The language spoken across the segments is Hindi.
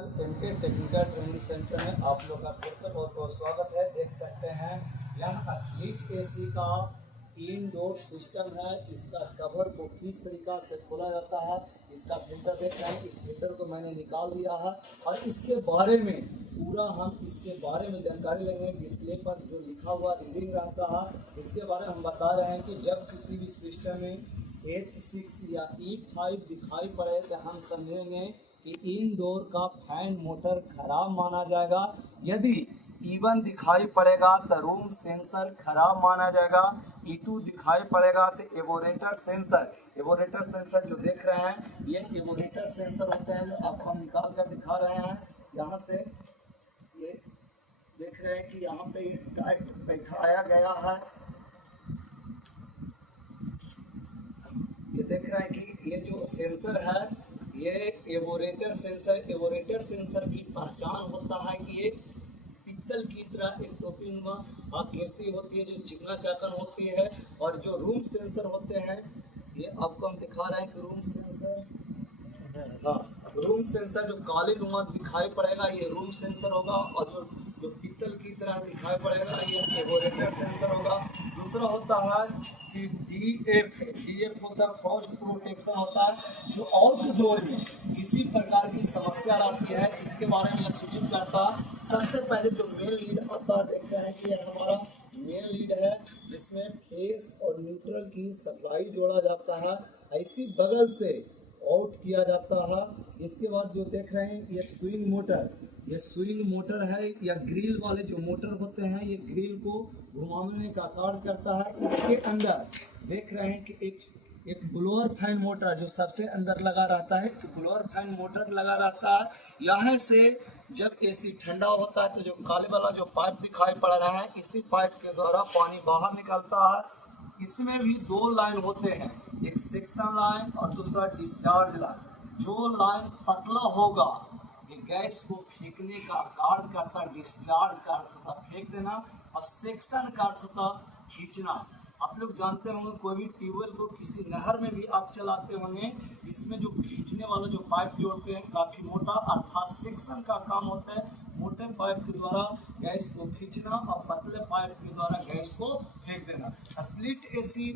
एमके टेक्निकल ट्रेनिंग सेंटर में आप लोग का फिर से बहुत बहुत स्वागत है। देख सकते हैं यह स्प्लिट एसी का इनडोर सिस्टम है। इसका कवर को किस तरीका से खोला जाता है, इसका फिल्टर देख रहे हैं। इस फिल्टर को मैंने निकाल दिया है और इसके बारे में पूरा हम इसके बारे में जानकारी लेंगे। डिस्प्ले पर जो लिखा हुआ रीडिंग रहता है इसके बारे में हम बता रहे हैं कि जब किसी भी सिस्टम में H6 या E5 दिखाई पड़े तो हम समझेंगे कि इनडोर का फैन मोटर खराब माना जाएगा। यदि E1 दिखाई पड़ेगा तो रूम सेंसर खराब माना जाएगा। E2 दिखाई पड़ेगा तो एवोरेटर सेंसर जो देख रहे हैं ये एवोरेटर सेंसर होते हैं, जो आपको हम निकाल कर दिखा रहे हैं। यहाँ से ये देख रहे हैं कि यहाँ पे ये टाइट बैठाया गया है। ये देख रहे हैं कि ये जो सेंसर है ये एवोरेटर सेंसर की पहचान होता है कि ये पित्तल की तरह एक टोपीनुमा आकृति होती है जो चिकना चाकन होती है। और जो रूम सेंसर होते हैं ये आपको हम दिखा रहे हैं कि रूम सेंसर जो काले नुमा दिखाई पड़ेगा ये रूम सेंसर होगा, और जो पित्तल की तरह दिखाई पड़ेगा ये एवोरेटर सेंसर होगा। दूसरा होता है कि डीएफ होता है फर्स्ट प्रोटेक्शन होता है, जो आउटडोर में किसी प्रकार की समस्या आती है इसके बारे में सूचित करता है। सबसे पहले जो मेन लीड आता है देखते हैं कि यह हमारा मेन लीड है जिसमें फेस और न्यूट्रल की सप्लाई जोड़ा जाता है, ऐसी बगल से आउट किया जाता है। इसके बाद जो देख रहे हैं ये स्विंग मोटर है या ग्रिल वाले जो मोटर होते हैं ये ग्रिल को घुमाने का कार्य करता है। इसके अंदर देख रहे हैं कि एक ब्लोअर फैन मोटर जो सबसे अंदर लगा रहता है, कि ब्लोअर फैन मोटर लगा रहता है। यहाँ से जब एसी ठंडा होता है तो जो काले वाला जो पाइप दिखाई पड़ रहा है इसी पाइप के द्वारा पानी बाहर निकलता है। इसमें भी दो लाइन होते हैं, एक सेक्शन लाइन और दूसरा डिस्चार्ज लाइन। जो लाइन पतला होगा ये गैस को फेंकने का कार्य करता, डिस्चार्ज का अर्थ होता फेंक देना, और सेक्शन का अर्थ होता खींचना। आप लोग जानते होंगे कोई भी ट्यूबवेल को किसी नहर में भी आप चलाते होंगे, इसमें जो खींचने वाला जो पाइप जोड़ते हैं काफी मोटा, अर्थात सेक्शन का काम होता है मोटे पाइप के द्वारा गैस को खींचना और पतले पाइप के द्वारा गैस को फेंक देना। स्प्लिट एसी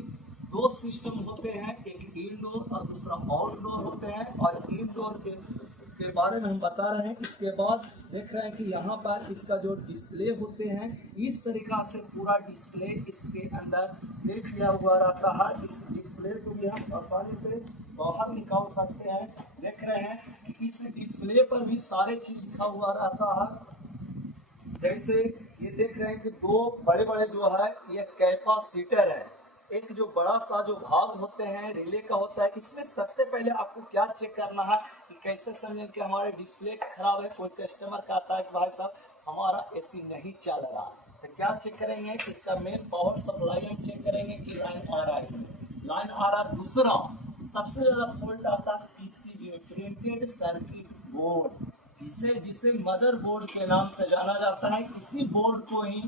दो सिस्टम होते हैं, एक इनडोर और दूसरा आउटडोर होते हैं, और इनडोर के बारे में हम बता रहे हैं। इसके बाद देख रहे हैं कि यहाँ पर इसका जो डिस्प्ले होते हैं इस तरीका से पूरा डिस्प्ले इसके अंदर सेट किया हुआ रहता है। इस डिस्प्ले को भी हम आसानी से बाहर निकाल सकते हैं। देख रहे हैं कि इस डिस्प्ले पर भी सारे चीज लिखा हुआ रहता है। जैसे ये देख रहे हैं कि दो बड़े बड़े जो है ये कैपेसिटर है, एक जो बड़ा सा जो भाग होते हैं रिले का होता है। इसमें सबसे पहले आपको क्या चेक करना है कि कैसे समझें कि हमारे डिस्प्ले खराब है। कोई कस्टमर कहता है कि भाई साहब हमारा एसी नहीं चल रहा, तो क्या चेक करेंगे कि इसका मेन पावर सप्लाई हम चेक करेंगे कि लाइन आ रहा है। दूसरा सबसे ज्यादा फॉल्ट आता है पीसीबी में, प्रिंटेड सर्किट बोर्ड, जिसे मदर बोर्ड के नाम से जाना जाता है। इसी बोर्ड को ही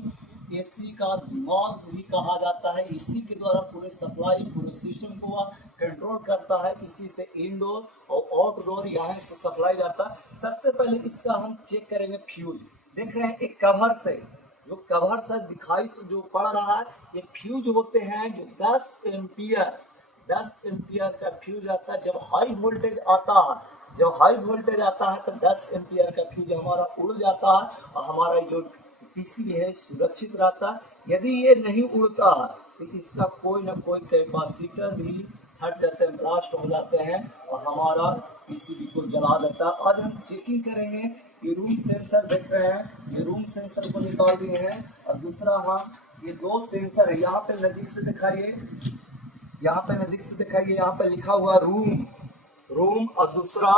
एसी का दिमाग भी कहा जाता है। इसी के द्वारा पूरे सप्लाई पूरे सिस्टम को कंट्रोल करता है। इसी से इनडोर और आउटडोर यहाँ से सप्लाई जाता है। सबसे पहले इसका हम चेक करेंगे फ्यूज। देख रहे हैं एक कवर से दिखाई से जो पड़ रहा है ये फ्यूज होते हैं जो 10 एम्पियर का फ्यूज आता है। जब हाई वोल्टेज आता है तो 10 एम्पियर का फ्यूज हमारा उड़ जाता है और हमारा जो पीसीबी है सुरक्षित रहता है। यदि ये नहीं उड़ता है तो इसका कोई ना कोई कैपेसिटर भी हट जाते हैं, ब्लास्ट हो जाते हैं और हमारा पीसीबी को जला देता है। आज हम चेकिंग करेंगे। ये रूम सेंसर देख रहे हैं, ये रूम सेंसर को निकाल दिए हैं। और दूसरा ये दो सेंसर है, यहाँ पे नजदीक से दिखाइए, यहाँ पे लिखा हुआ रूम और दूसरा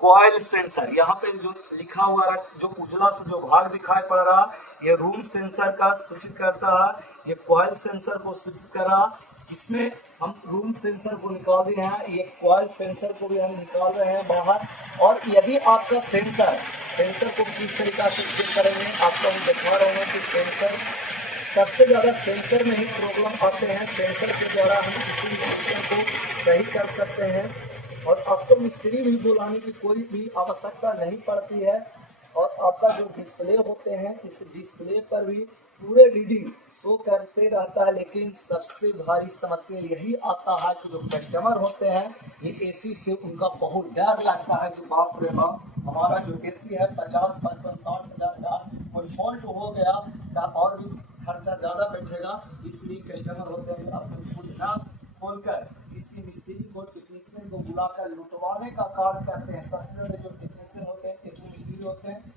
कॉइल सेंसर। यहाँ पे जो लिखा हुआ है जो उजला से जो भाग दिखाई पड़ रहा ये रूम सेंसर का सूचित करता है, ये कॉइल सेंसर को सूचित कर रहा। इसमें हम रूम सेंसर को निकाल दिए हैं, ये कॉइल सेंसर को भी हम निकाल रहे हैं बाहर। और यदि आपका सेंसर को किस तरीका से चेक करेंगे आपको हम दिखा रहे हैं कि सेंसर सबसे ज़्यादा सेंसर में ही प्रॉब्लम आते हैं। सेंसर के द्वारा हम किसी भी सिस्टम को सही कर सकते हैं। और आपको मिस्त्री भी बुलाने की कोई भी आवश्यकता नहीं पड़ती है। और आपका जो डिस्प्ले होते हैं, इस डिस्प्ले पर भी पूरे रीडिंग शो करते रहता है। लेकिन सबसे भारी समस्या यही आता है कि जो कस्टमर होते हैं, ये एसी से उनका बहुत डर लगता है कि बाप रे बाप, हमारा जो एसी है 50, 55, 60 हज़ार का कोई फॉल्ट हो गया तो और भी खर्चा ज़्यादा बैठेगा। इसलिए कस्टमर होते हैं अपने खुद ना खोलकर किसी मिस्त्री को, टेक्नीशियन को बुलाकर लुटवाने का कार्य करते हैं। सबसे पहले जो टेक्नीशियन होते हैं, एसी मिस्त्री होते हैं,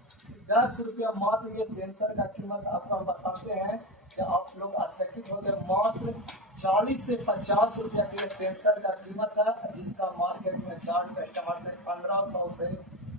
10 रुपया मात्र ये सेंसर का कीमत आपको हम बताते हैं कि आप लोग आश्चर्यचकित हो गए। मात्र 40 से 50 रुपया के सेंसर का कीमत है, जिसका मार्केट में चार्ज कस्टमर से 1500 से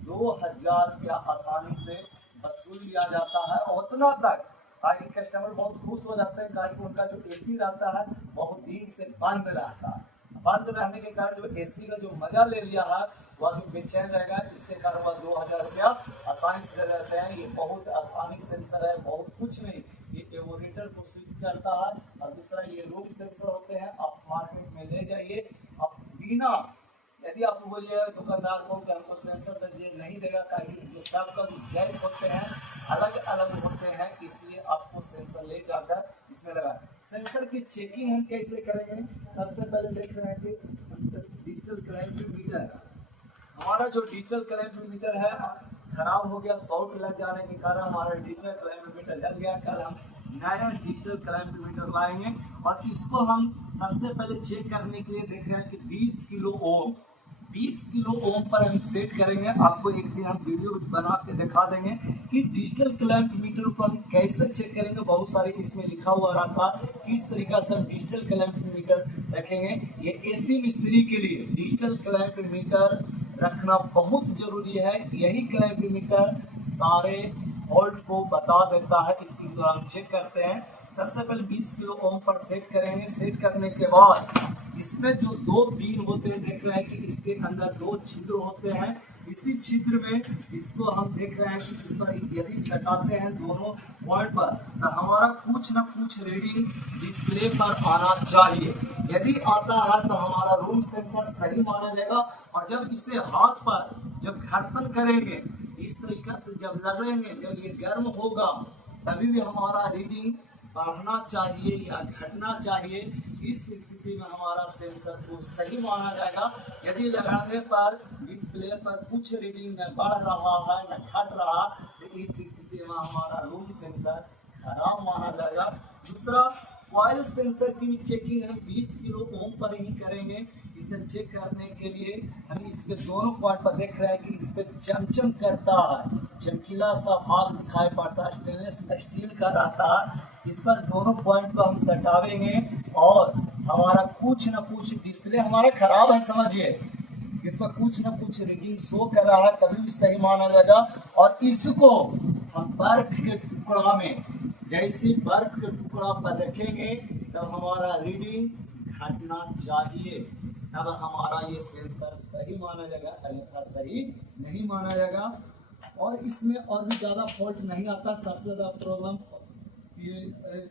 2000 रुपया आसानी से वसूल लिया जाता है। और उतना तक ताकि कस्टमर बहुत खुश हो जाते हैं, ताकि उनका जो एसी रहता है बहुत दिन से बंद रहता है। बंद रहने के कारण जो एसी का जो मजा ले लिया है वह भी बेचैन रहेगा। इसके कारण वह 2000 रुपया आसानी से दे देते हैं। ये बहुत आसानी सेंसर है, बहुत कुछ नहीं, ये एवोरेटर को स्विच करता है। और दूसरा ये रूम सेंसर होते हैं, आप मार्केट में ले जाइए, आप बिना, यदि आप बोलिए दुकानदार को कि हमको सेंसर दीजिए, नहीं देगा, क्योंकि जो सबका जो जैक होते हैं अलग अलग होते हैं, इसलिए आपको सेंसर ले जाकर इसमें लगा। सेंसर की चेकिंग हम कैसे करेंगे? सबसे पहले देख रहे हैं कि डिजिटल कैलेंडर हमारा जो डिजिटल कैलेंडर है खराब हो गया, शॉर्ट लग जाने के कारण हमारा डिजिटल कैलेंडर जल गया। कल हम नया डिजिटल कैलेंडर लाएंगे और इसको हम सबसे पहले चेक करने के लिए देख रहे हैं कि 20 किलो ओम पर हम सेट करेंगे। आपको एक दिन हम वीडियो बना के दिखा देंगे कि डिजिटल कैलेंडर को हम कैसे चेक करेंगे। बहुत सारे इसमें लिखा हुआ रहता किस तरीका से हम डिजिटल कैलेंडर रखेंगे। ये एसी मिस्त्री के लिए डिजिटल कैलेंडर रखना बहुत जरूरी है। यही कैलेंडर सारे फॉल्ट को बता देता है। इसी को हम चेक करते हैं। सबसे पहले 20 किलो ओम पर सेट करेंगे। सेट करने के बाद इसमें जो 2 पिन होते हैं, देख रहे हैं कि इसके अंदर 2 छिद्र होते हैं। इसी छिद्र में इसको हम देख रहे हैं कि इस पर यदि सटाते हैं दोनों पॉइंट पर तो हमारा कुछ न कुछ रीडिंग डिस्प्ले पर आना चाहिए। यदि आता है तो हमारा रूम सेंसर सही माना जाएगा। और जब इसे हाथ पर जब घर्षण करेंगे, इस तरीके से जब लगेंगे, जब ये गर्म होगा, तभी भी हमारा रीडिंग बढ़ना चाहिए या घटना चाहिए। इस स्थिति में हमारा सेंसर को सही माना जाएगा। यदि लगाने पर डिस्प्ले पर कुछ रीडिंग न बढ़ रहा है न घट रहा, तो इस स्थिति में हमारा रूम सेंसर खराब माना जाएगा। दूसरा, कॉइल सेंसर की भी चेकिंग हम 20 किलो ओम पर ही करेंगे। इसे चेक करने के लिए हम इसके दोनों पॉइंट पर देख रहे हैं कि इस पे चमचम करता है, चमकीला सा भाग दिखाई पड़ता है, स्टेनलेस स्टील का रहता है। इस पर दोनों पॉइंट को हम सटावेंगे और हमारा कुछ न कुछ डिस्प्ले हमारा खराब है, समझिए, इस पर कुछ न कुछ रीडिंग शो कर रहा है, तभी भी सही माना जाएगा। और इसको हम बर्फ के टुकड़ा में, जैसे बर्फ के टुकड़ा पर रखेंगे तब हमारा रीडिंग घटना चाहिए, तब हमारा ये सेंसर सही माना जाएगा, अन्यथा सही नहीं माना जाएगा। और इसमें और भी ज़्यादा फॉल्ट नहीं आता। सबसे ज़्यादा प्रॉब्लम ये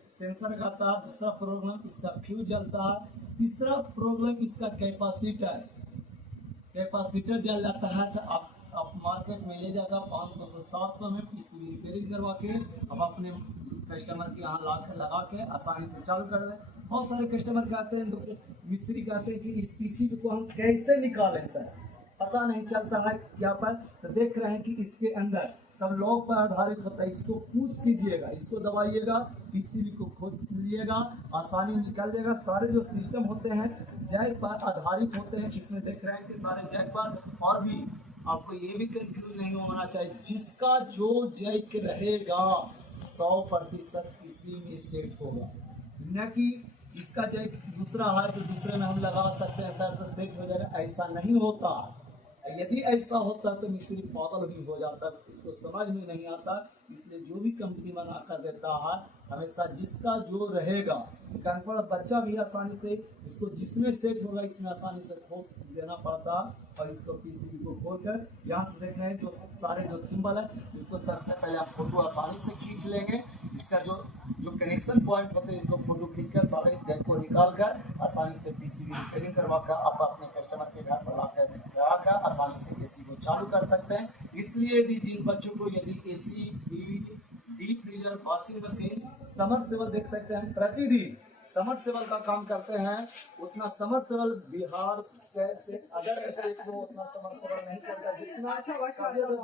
सेंसर का आता है। दूसरा प्रॉब्लम इसका फ्यूज जलता है। तीसरा प्रॉब्लम इसका कैपेसिटर जल जाता है। तो आप मार्केट में ले जाकर 500 से 700 में पीसीबी रिपेयरिंग करवा के अब अपने कस्टमर के यहाँ लगा के आसानी से चालू कर दें। बहुत सारे कस्टमर कहते हैं, मिस्त्री कहते हैं कि इस पीसीबी को हम कैसे निकालें सर, पता नहीं चलता है क्या पर। तो देख रहे हैं कि इसके अंदर सब लॉक पर आधारित होता है। इसको पुश कीजिएगा, इसको दबाइएगा, पीसीबी को खोल लीजिएगा, आसानी निकल जाएगा। सारे जो सिस्टम होते हैं जैक पर आधारित होते हैं। इसमें देख रहे हैं कि सारे जैक पर, और भी आपको ये भी कंफ्यूज नहीं होना चाहिए, जिसका जो जैक रहेगा 100% इसी में सेट होगा, न कि इसका जैक दूसरा है तो दूसरे में हम लगा सकते हैं सर तो सेट हो जाएगा। ऐसा नहीं होता। यदि ऐसा होता तो मिस्त्री पागल भी हो जाता, इसको समझ में नहीं आता। इसलिए जो भी कंपनी बना कर देता है, हमेशा जिसका जो रहेगा, अनपढ़ बच्चा भी आसानी से इसको जिसमें सेट होगा इसमें आसानी से खोल देना पड़ता। और इसको पीसीबी को खोलकर यहाँ से देख रहे हैं जो सारे जो सिंबल है, इसको सबसे पहले आप फोटो आसानी से खींच लेंगे। इसका जो कनेक्शन पॉइंट होते हैं, इसको फोटो खींचकर सारे जैक को निकाल कर आसानी से पीसीबी रिपेयरिंग करवा कर आप अपने कस्टमर के घर पर लाकर वो आकर आसानी से एसी को चालू कर सकते हैं। इसलिए यदि जिन बच्चों को यदि AC, fridge, deep freezer, washing machine, submersible देख सकते हैं प्रतिदिन समरसेबल का काम करते हैं, उतना समरसेबल बिहार से अदर स्टेट में उतना समरसेबल नहीं चलता जितना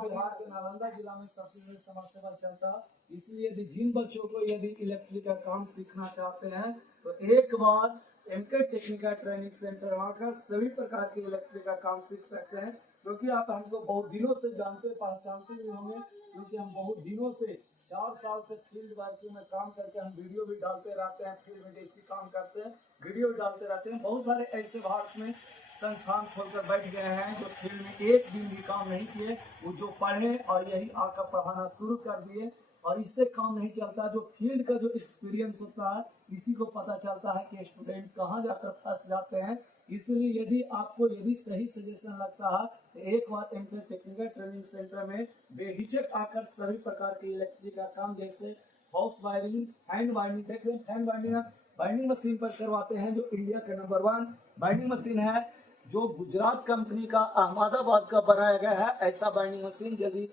बिहार के नालंदा जिला में सबसे ज्यादा समरसेबल चलता। इसलिए यदि जिन बच्चों को यदि इलेक्ट्रिक का काम सीखना चाहते हैं तो एक बार एमके टेक्निकल ट्रेनिंग सेंटर आकर सभी प्रकार के इलेक्ट्रिक का काम सीख सकते हैं। क्योंकि आप हमको बहुत दिनों से जानते पहचानते भी हमें, क्योंकि हम बहुत दिनों से 4 साल से फील्ड वर्क में काम करके हम वीडियो भी डालते रहते हैं, फील्ड में जैसे काम करते हैं वीडियो भी डालते रहते हैं। बहुत सारे ऐसे भारत में संस्थान खोलकर बैठ गए हैं जो फील्ड में एक दिन भी काम नहीं किए, वो जो पढ़े और यही आकर पढ़ाना शुरू कर दिए। और इससे काम नहीं चलता, जो फील्ड का जो एक्सपीरियंस होता है इसी को पता चलता है कि स्टूडेंट कहाँ जाकर फंस जाते हैं। इसलिए यदि आपको यदि सही सजेशन लगता है तो एक बार एमके टेक्निकल ट्रेनिंग सेंटर में बेहिचक आकर सभी प्रकार के इलेक्ट्रिक का काम जैसे हाउस वायरिंग, हैंड वायरिंग, देख रहे हैं हैंड वायरिंग बाइंडिंग मशीन पर करवाते हैं, जो इंडिया का नंबर 1 बाइंडिंग मशीन है, जो गुजरात कंपनी का अहमदाबाद का बनाया गया है। ऐसा बाइंडिंग मशीन यदि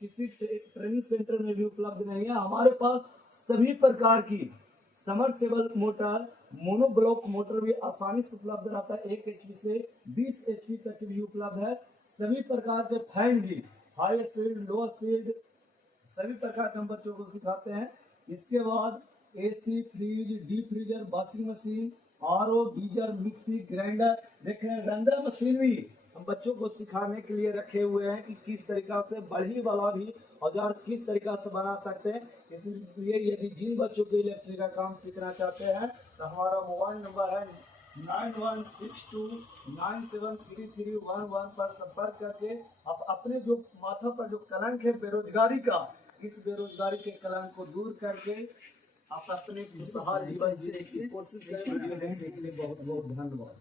किसी ट्रेनिंग सेंटर में भी उपलब्ध नहीं है। हमारे पास सभी प्रकार की समरसेबल मोटर, मोनोब्लॉक मोटर भी आसानी से उपलब्ध रहता है। 1 HP से 20 HP तक भी उपलब्ध है। सभी प्रकार के फैन भी, हाई स्पीड, लो स्पीड, सभी प्रकार के हम बच्चों को सिखाते हैं। इसके बाद AC, fridge, deep freezer, washing machine, RO, geyser, mixie, grinder, देख रहे हैं ग्राइंडर मशीन भी हम बच्चों को सिखाने के लिए रखे हुए हैं कि किस तरीका से बड़ी वाला भी औजार किस तरीका से बना सकते हैं। इसलिए यदि जिन बच्चों को इलेक्ट्रिक का काम सीखना चाहते हैं तो हमारा मोबाइल नंबर है 9162973311 पर संपर्क करके आप अपने जो माथा पर जो कलंक है बेरोजगारी का, इस बेरोजगारी के कलंक को दूर करके आप अपने खुशहाल जीवन जीने की कोशिश करें। बहुत बहुत धन्यवाद।